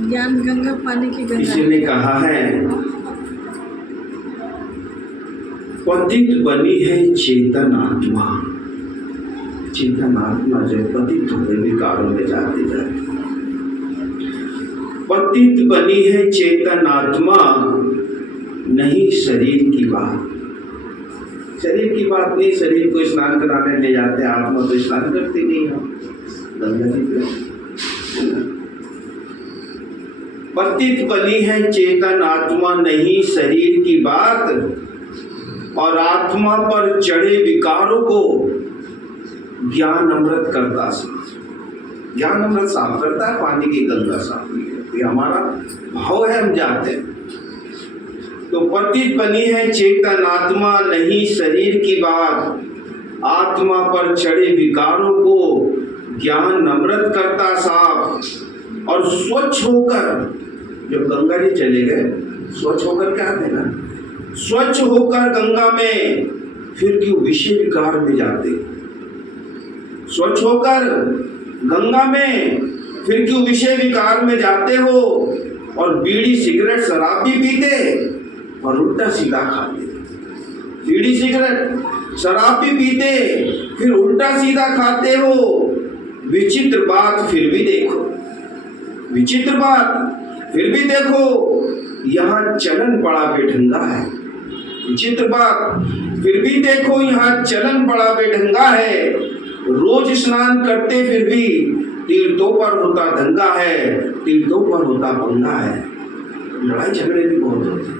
ज्ञान गंगा पानी की गंगा। किसी ने कहा है पतित बनी है चेतन आत्मा। चेतन आत्मा जो पतित होकर विकारों में जाते जाते, पतित बनी है चेतन आत्मा, नहीं शरीर की बात। शरीर की बात नहीं, शरीर को स्नान कराने ले जाते, आत्मा तो स्नान करती नहीं है गंगा जी पे। पतित बनी है चेतन आत्मा, नहीं शरीर की बात, और आत्मा पर चढ़े विकारों को ज्ञान अमृत करता साफ। ज्ञान अमृत साफ करता है, पानी की गंगा साफ नहीं करती। ये हमारा भाव है, हम जाते हैं। तो पतित बनी है चेतन आत्मा, नहीं शरीर की बात, आत्मा पर चढ़े विकारों को ज्ञान अमृत करता साफ। और स्वच्छ होकर, जब गंगा जी चले गए, स्वच्छ होकर क्या देना, स्वच्छ होकर गंगा में फिर क्यों विषय विकार में जाते। स्वच्छ होकर गंगा में फिर क्यों विषय विकार में जाते हो, और बीड़ी सिगरेट शराब भी पीते और उल्टा सीधा खाते। बीड़ी सिगरेट शराब भी पीते, फिर उल्टा सीधा खाते हो। विचित्र बात फिर भी देखो, विचित्र बात फिर भी देखो, यहाँ चलन बड़ा बेढंगा है। विचित्र बात फिर भी देखो, यहाँ चलन बड़ा बेढंगा है। रोज स्नान करते फिर भी तीर्थों पर होता दंगा है, तीर्थों पर होता पंगा है। लड़ाई झगड़े भी बहुत होते हैं।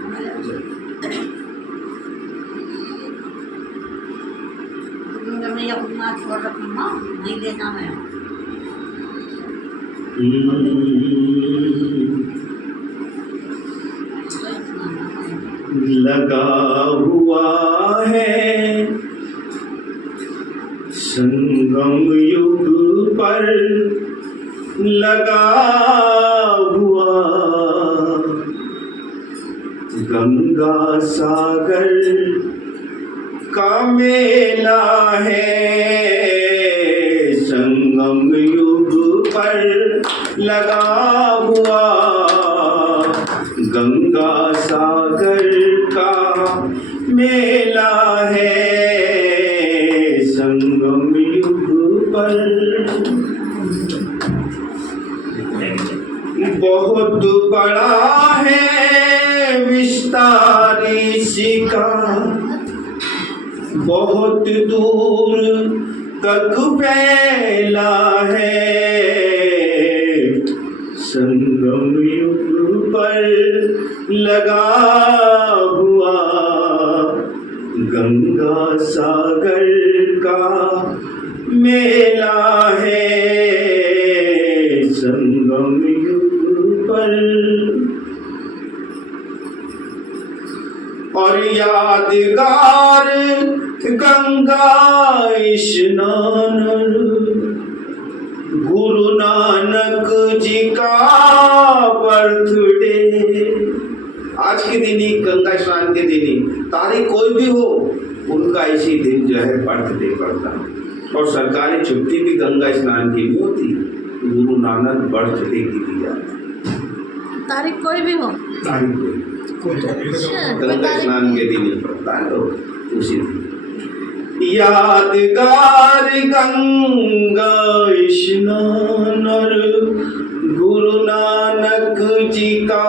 लगा हुआ है संगम युग पर, लगा हुआ गंगा सागर का मेला है। संगम युग पर लगा हुआ गंगा सागर का मेला है। संगम युग पर बहुत बड़ा है विस्तार इसका, बहुत दूर तक फैला है। संगम युग पर लगा हुआ गंगा सागर का मेला है। संगम युग पर और यादगार गंगा स्नान, गुरु नानक जी का बर्थडे। आज के दिन ही, गंगा स्नान के दिन ही, तारीख कोई भी हो, उनका इसी दिन जो है बर्थडे पड़ता है। और सरकारी छुट्टी भी गंगा स्नान की भी होती है, गुरु नानक बर्थडे की दी जाती है। तारीख कोई भी हो, तारीख कोई, गंगा स्नान के दिन ही पड़ता है, तो उसी दिन। यादगार गंगा स्नान और गुरु नानक जी का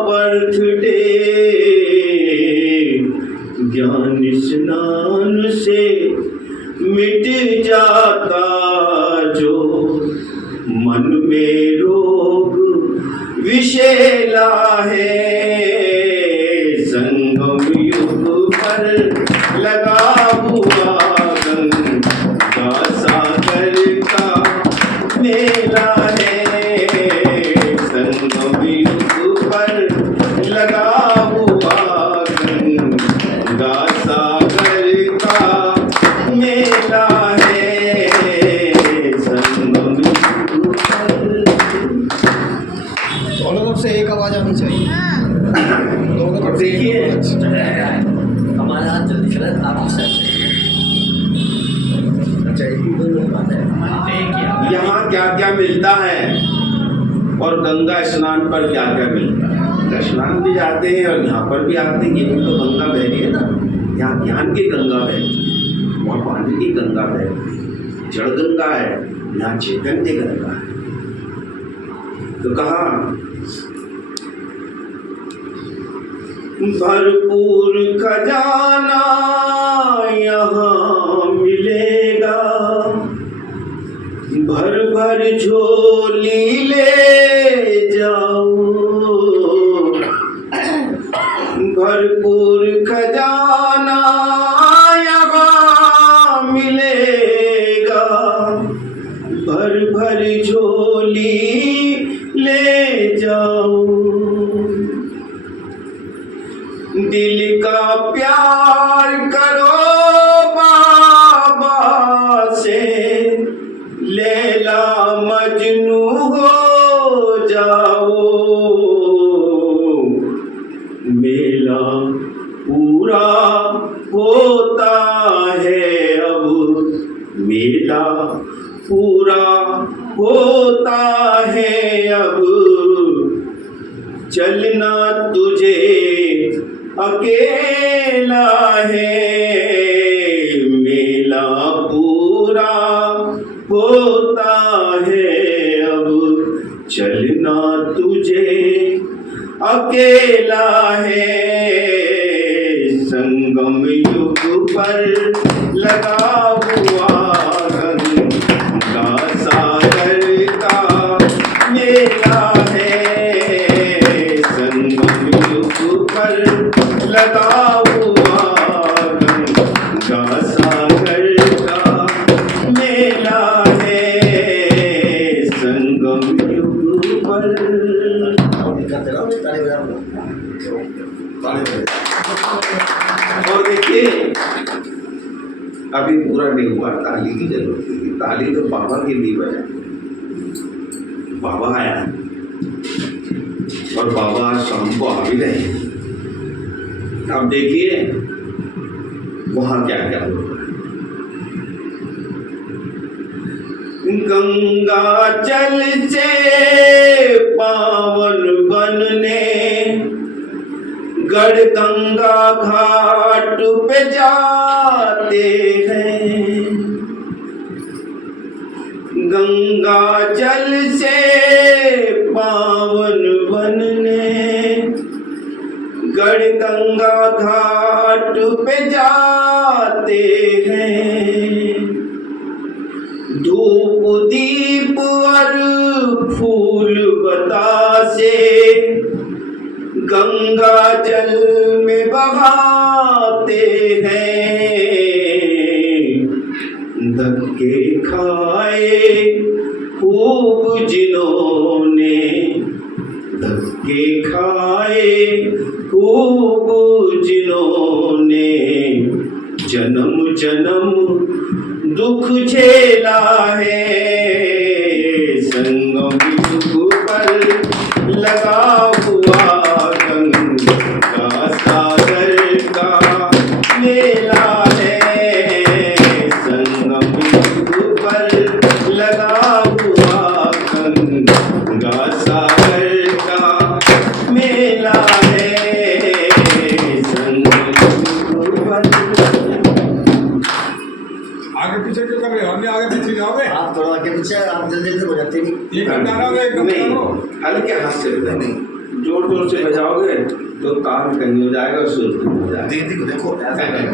बर्थडे। ज्ञान स्नान से मिट जाता जो मन में रोग विषैला है। संगम युग पर लगा हुआ गंगा सागर का मेला है। संगम युग पर लगा हुआ गंगा सागर का मेला है। संगम युग पर दोनों से एक आवाज आनी चाहिए। और देखिए हमारा हाथ जल्दी चला, आप यहाँ क्या क्या मिलता है। और गंगा स्नान पर क्या क्या मिलता है। गंगा स्नान भी जाते हैं और यहाँ पर भी आते हैं। ये भी तो गंगा बह रही है ना, यहाँ ज्ञान की गंगा बह रही है, वहाँ पानी की गंगा बह रही है, जड़ गंगा है, यहाँ चैतन्य गंगा है। तो कहा भरपूर खजाना यहाँ मिलेगा, भर भर झोली ले जाओ। भरपूर खजाना यहाँ मिलेगा, भर भर झोली ले जाओ। दिल का प्यार करो बाबा से, लैला मजनू हो जाओ। मेला पूरा होता है अब, मेला पूरा होता है अब। चलना तुझे अकेला है, मेला पूरा होता है अब। चलना तुझे अकेला है। संगम युग पर लगा हुआ गंगा सागर का मेला है। संगम युग पर लगा हुआ गंगा सागर का मेला है। संगम युग पर और देखिए अभी पूरा नहीं हुआ, ताली की जरूरत है। ताली तो बाबा के लिए बजा, बाबा आया और बाबा आज शाम को आ भी रहे। अब देखिए वहां क्या क्या होगा। गंगा जल से पावन बनने गढ़ गंगा घाट पे जाते हैं। गंगा जल से पावन बनने गढ़ गंगा घाट पे जाते हैं। धूप दीप और फूल बतासे गंगा जल में बहाते हैं। धक्के खाए खूब जिन्होंने, धक्के खाए खूब जिन्होंने, जन्म जन्म दुख झेला है। संगम युग पर लगा हुआ गंगा सागर का मेला है। संगम युग पर लगा हुआ गंगा सागर का मेला है। संगम युग पर आगे पीछे क्यों कर रहे हो? हमने आगे पीछे जाओगे? आप थोड़ा आगे पीछे, आप जल्दी से हो जाते नहीं। एक गाना हो एक नहीं, गाना हल्के हाथ से बजाओ। नहीं, जोर जोर से बजाओगे तो तार कहीं हो जाएगा, सुर कहीं हो जाएगा। देखो देखो ऐसा नहीं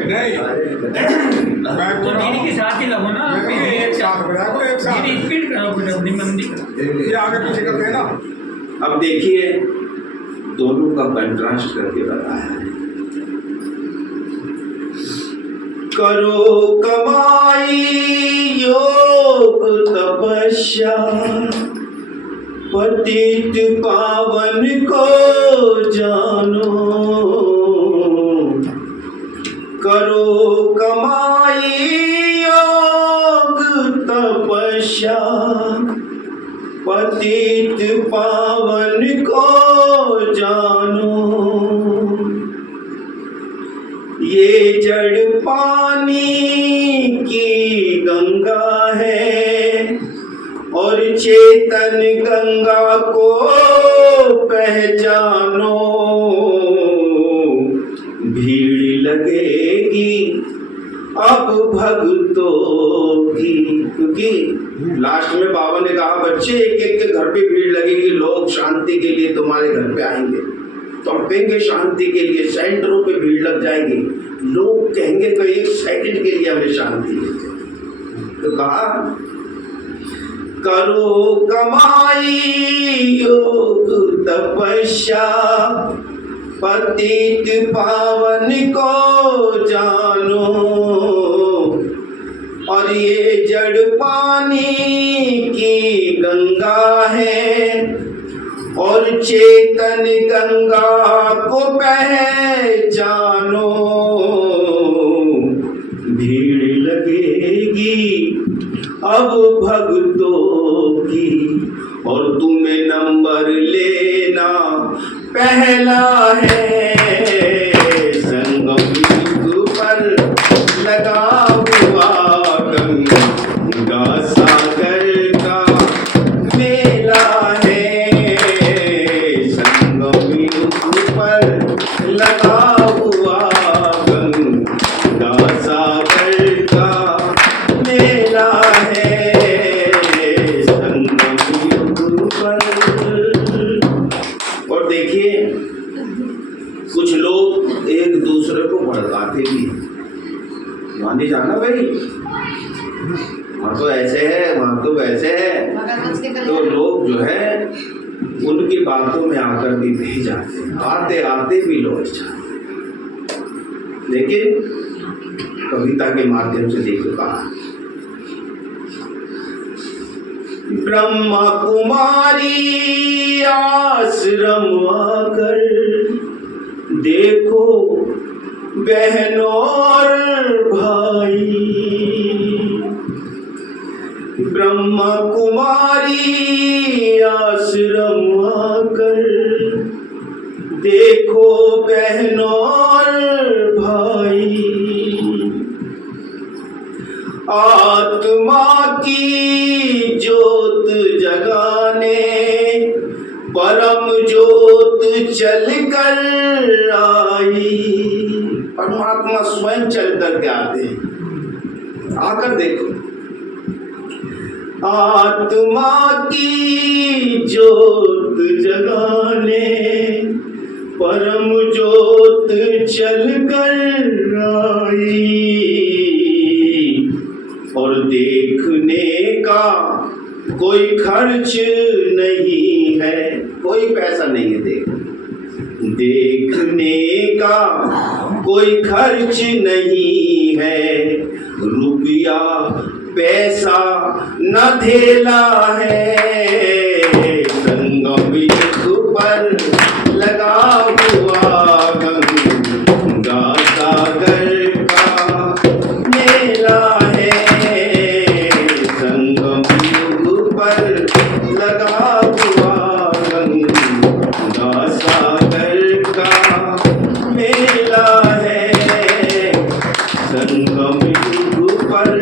मैं तो दीदी के साथ ही लगो ना, एक साथ बजाया करो, एक साथ। दीदी स्पीड करो कुछ अपनी मंदी करो। ये आगे पीछे करते हैं ना। अब देखिए दोनों का कंट्रास्ट करके बताया है। करो कमाई योग तपस्या, पतित पावन को जानो। करो कमाई योग तपस्या, पतित पावन को जानो। ये जड़ पानी की गंगा है और चेतन गंगा को पहचानो, भीड़ लगेगी अब भक्तों की। क्योंकि लास्ट में बाबा ने कहा बच्चे एक एक के घर पे भीड़ लगेगी, लोग शांति के लिए तुम्हारे घर पे आएंगे, तड़पेंगे शांति के लिए, सेंटरों पे भीड़ लग जाएगी, लोग कहेंगे तो एक सेकंड के लिए हमें शांति है। तो कहा करो कमाई योग तपस्या, पतित पावन को जानो, और ये जड़ पानी की गंगा है, और चेतन गंगा को पहचानो, भीड़ लगेगी अब भक्तों की, और तुम्हें नंबर लेना पहला है, संगम पर लगा हुआ गंगा सागर का मेला है, संगम पर लगा हुआ गंगा सागर का मेला है, संगम पर। और देखिए कुछ लोग एक दूसरे को भड़काते भी हैं, वहाँ नहीं जाना भाई, वहाँ तो ऐसे है, वहाँ तो वैसे है, तो लोग जो है उनकी बातों में आकर भी बह जाते हैं, आते आते भी लौट जाते। लेकिन कविता के माध्यम से देखो कहा, ब्रह्मा कुमारी आश्रम आकर देखो बहनों और भाई, ब्रह्मा कुमारी आश्रम आकर देखो बहनों और भाई, आत्मा की ज्योत जगाने परम ज्योत चल कर आई। परमात्मा स्वयं चल कर के आते हैं, आकर देखो। आत्मा की ज्योत जगाने परम ज्योत चल कर आई, और देखने का कोई खर्च नहीं है, कोई पैसा नहीं है, देखने का कोई खर्च नहीं है, रुपया पैसा न धेला है, संगम पर लगा हुआ गंगा सागर का मेला है, संगम पर लगा हुआ गंगा सागर का मेला है, संगम पर।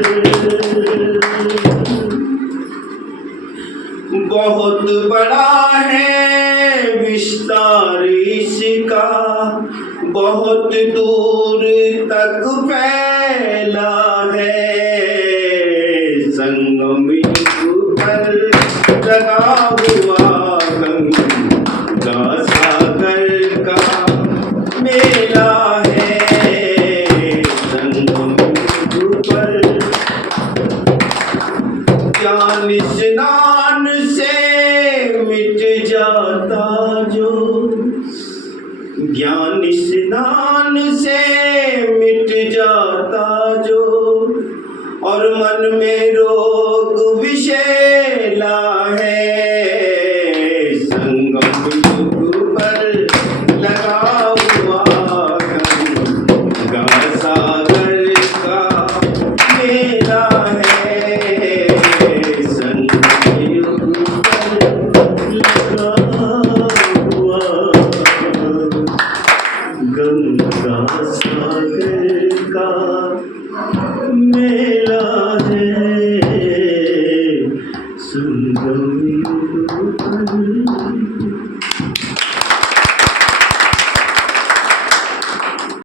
बहुत बड़ा है विस्तार इसका, बहुत दूर तक फैला है, संगम पर लगा हुआ गंगा सागर का मेला है, संगम पर। ज्ञान स्नान से मिट जाता जो, ज्ञान स्नान से मिट जाता जो, और मन में रोग विषैला है, संगम पर लगा हुआ गंगा सागर का मेला है, संगम पर लगा हुआ गंगा सागर का मेला है, संगम पानी